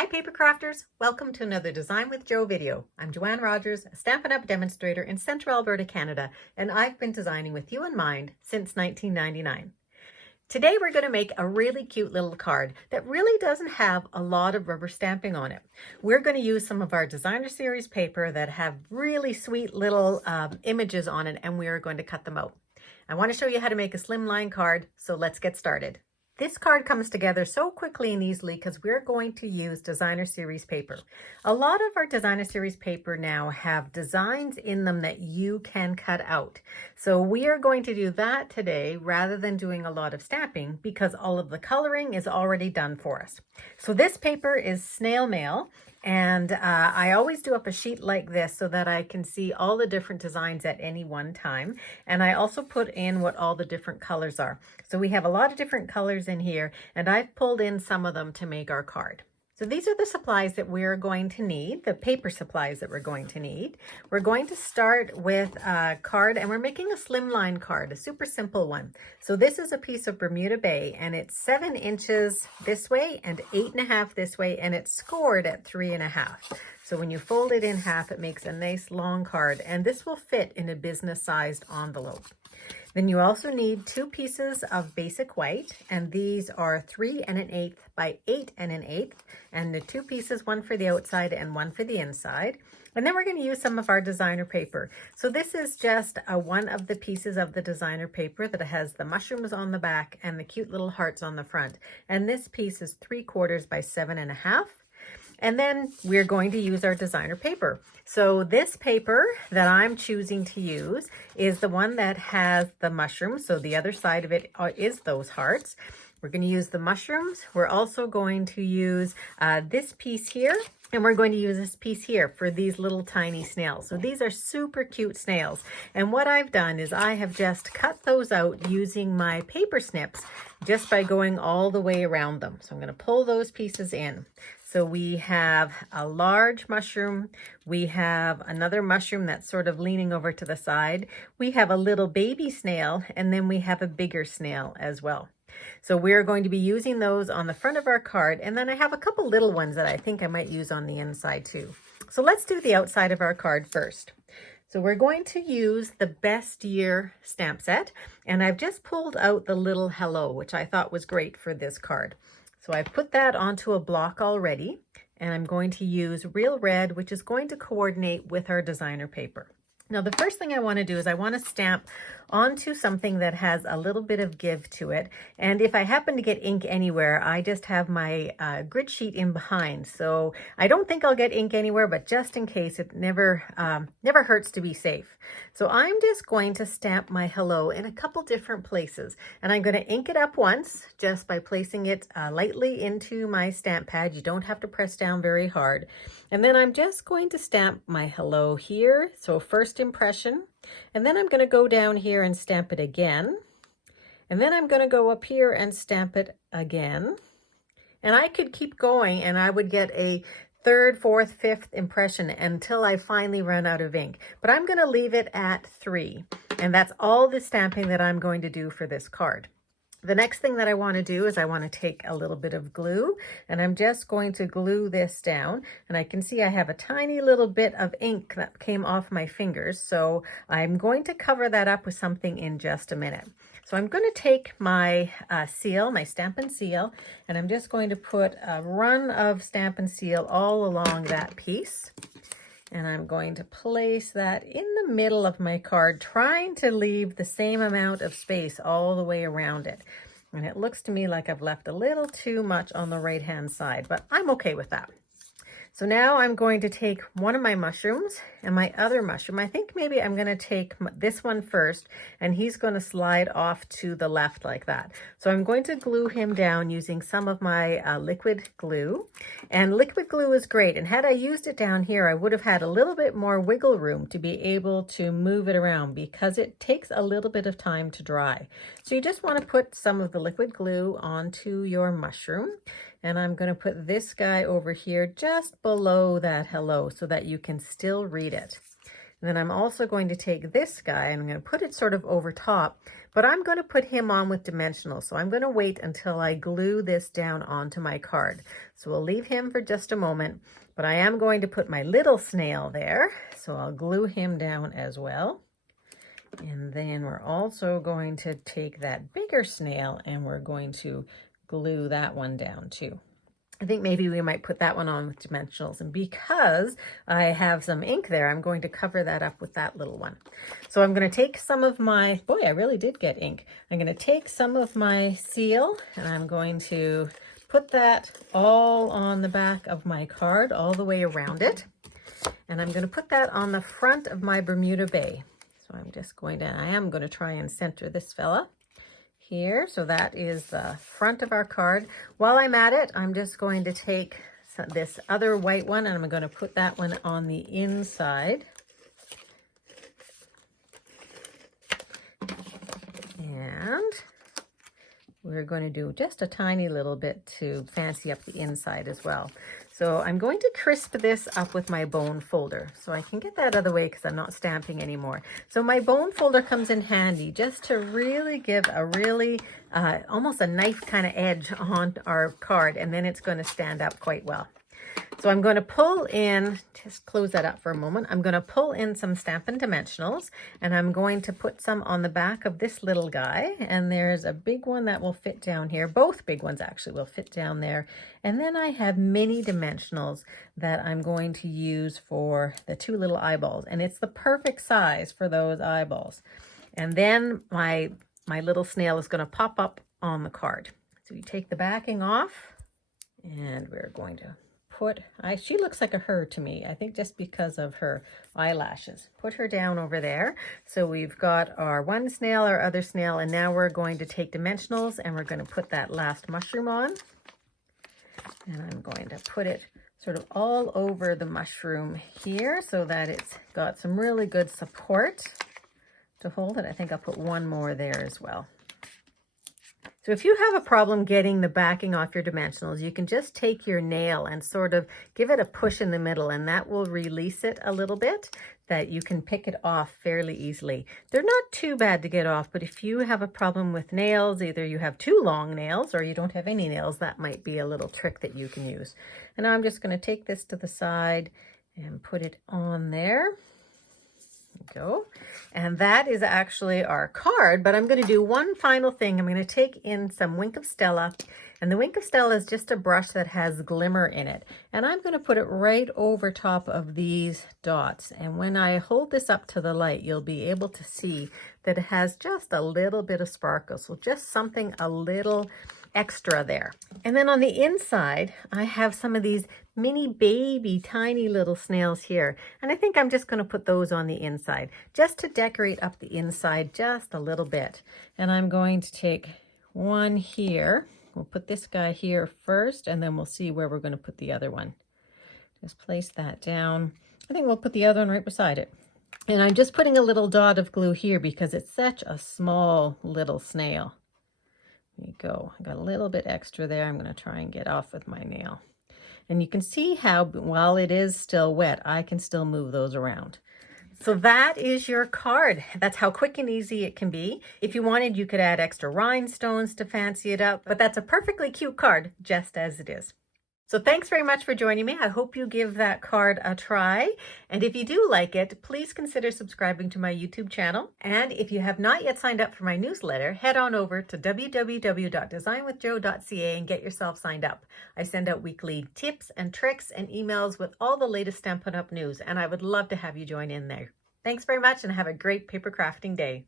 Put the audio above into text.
Hi Papercrafters! Welcome to another Design with Jo video. I'm Joanne Rogers, a Stampin' Up! Demonstrator in Central Alberta, Canada, and I've been designing with you in mind since 1999. Today we're going to make a really cute little card that really doesn't have a lot of rubber stamping on it. We're going to use some of our designer series paper that have really sweet little images on it, and we are going to cut them out. I want to show you how to make a slimline card, so let's get started. This card comes together so quickly and easily because we're going to use designer series paper. A lot of our designer series paper now have designs in them that you can cut out. So we are going to do that today rather than doing a lot of stamping because all of the coloring is already done for us. So this paper is snail mail. And I always do up a sheet like this so that I can see all the different designs at any one time. And I also put in what all the different colors are. So we have a lot of different colors in here, and I've pulled in some of them to make our card. So these are the supplies that we're going to need, the paper supplies that we're going to need. We're going to start with a card, and we're making a slimline card, a super simple one. So this is a piece of Bermuda Bay, and it's 7 inches this way and 8.5 this way, and it's scored at 3.5. So when you fold it in half, it makes a nice long card, and this will fit in a business-sized envelope. Then you also need 2 pieces of basic white, and these are 3 1/8 by 8 1/8, and the 2 pieces, one for the outside and one for the inside. And then we're going to use some of our designer paper. So this is just one of the pieces of the designer paper that has the mushrooms on the back and the cute little hearts on the front. And this piece is 3/4 by 7.5. And then we're going to use our designer paper. So this paper that I'm choosing to use is the one that has the mushrooms. So the other side of it is those hearts. We're going to use the mushrooms. We're also going to use this piece here. And we're going to use this piece here for these little tiny snails. So these are super cute snails. And what I've done is I have just cut those out using my paper snips just by going all the way around them. So I'm going to pull those pieces in. So we have a large mushroom, we have another mushroom that's sort of leaning over to the side, we have a little baby snail, and then we have a bigger snail as well. So we're going to be using those on the front of our card, and then I have a couple little ones that I think I might use on the inside too. So let's do the outside of our card first. So we're going to use the Best Year stamp set, and I've just pulled out the little hello, which I thought was great for this card. So I've put that onto a block already, and I'm going to use Real Red, which is going to coordinate with our designer paper. Now, the first thing I want to do is I want to stamp onto something that has a little bit of give to it. And if I happen to get ink anywhere, I just have my grid sheet in behind. So I don't think I'll get ink anywhere, but just in case, it never hurts to be safe. So I'm just going to stamp my hello in a couple different places. And I'm going to ink it up once just by placing it lightly into my stamp pad. You don't have to press down very hard. And then I'm just going to stamp my hello here. So first impression. And then I'm going to go down here and stamp it again. And then I'm going to go up here and stamp it again. And I could keep going and I would get a 3rd, 4th, 5th impression until I finally run out of ink. But I'm going to leave it at 3. And that's all the stamping that I'm going to do for this card. The next thing that I want to do is I want to take a little bit of glue, and I'm just going to glue this down, and I can see I have a tiny little bit of ink that came off my fingers, so I'm going to cover that up with something in just a minute. So I'm going to take my seal, my Stampin' Seal, and I'm just going to put a run of Stampin' Seal all along that piece. And I'm going to place that in the middle of my card, trying to leave the same amount of space all the way around it. And it looks to me like I've left a little too much on the right-hand side, but I'm okay with that. So now I'm going to take one of my mushrooms and my other mushroom. I think maybe I'm going to take this one first, and he's going to slide off to the left like that. So I'm going to glue him down using some of my liquid glue. And liquid glue is great. And had I used it down here, I would have had a little bit more wiggle room to be able to move it around because it takes a little bit of time to dry. So you just want to put some of the liquid glue onto your mushroom. And I'm going to put this guy over here just below that hello so that you can still read it. And then I'm also going to take this guy and I'm going to put it sort of over top, but I'm going to put him on with dimensionals. So I'm going to wait until I glue this down onto my card. So we'll leave him for just a moment, but I am going to put my little snail there. So I'll glue him down as well. And then we're also going to take that bigger snail and we're going to glue that one down too. I think maybe we might put that one on with dimensionals, and because I have some ink there, I'm going to cover that up with that little one. So I'm going to take some of my, boy, I really did get ink. I'm going to take some of my seal and I'm going to put that all on the back of my card, all the way around it. And I'm going to put that on the front of my Bermuda Bay. So I'm just going to, I am going to try and center this fella here. So that is the front of our card. While I'm at it, I'm just going to take this other white one and I'm going to put that one on the inside. And we're going to do just a tiny little bit to fancy up the inside as well. So I'm going to crisp this up with my bone folder. So I can get that out of the way because I'm not stamping anymore. So my bone folder comes in handy just to really give a really, almost a knife kind of edge on our card. And then it's going to stand up quite well. So I'm going to pull in, just close that up for a moment. I'm going to pull in some Stampin' Dimensionals and I'm going to put some on the back of this little guy. And there's a big one that will fit down here. Both big ones actually will fit down there. And then I have mini dimensionals that I'm going to use for the two little eyeballs. And it's the perfect size for those eyeballs. And then my little snail is going to pop up on the card. So you take the backing off and we're going to she looks like a her to me, I think just because of her eyelashes. Put her down over there. So we've got our one snail, our other snail, and now we're going to take dimensionals and we're going to put that last mushroom on. And I'm going to put it sort of all over the mushroom here so that it's got some really good support to hold it. I think I'll put one more there as well. So if you have a problem getting the backing off your dimensionals, you can just take your nail and sort of give it a push in the middle, and that will release it a little bit, that you can pick it off fairly easily. They're not too bad to get off, but if you have a problem with nails, either you have too long nails or you don't have any nails, that might be a little trick that you can use. And now I'm just going to take this to the side and put it on there. Go. And that is actually our card, but I'm going to do one final thing. I'm going to take in some Wink of Stella, and the Wink of Stella is just a brush that has glimmer in it, and I'm going to put it right over top of these dots. And when I hold this up to the light, you'll be able to see that it has just a little bit of sparkle, so just something a little extra there. And then on the inside, I have some of these mini baby tiny little snails here, and I think I'm just going to put those on the inside just to decorate up the inside just a little bit. And I'm going to take one here. We'll put this guy here first, and then we'll see where we're going to put the other one. Just place that down. I think we'll put the other one right beside it. And I'm just putting a little dot of glue here because it's such a small little snail. There you go. I got a little bit extra there. I'm going to try and get off with my nail. And you can see how, while it is still wet, I can still move those around. So that is your card. That's how quick and easy it can be. If you wanted, you could add extra rhinestones to fancy it up, but that's a perfectly cute card just as it is. So thanks very much for joining me. I hope you give that card a try. And if you do like it, please consider subscribing to my YouTube channel. And if you have not yet signed up for my newsletter, head on over to www.designwithjo.ca and get yourself signed up. I send out weekly tips and tricks and emails with all the latest Stampin' Up! News, and I would love to have you join in there. Thanks very much and have a great paper crafting day.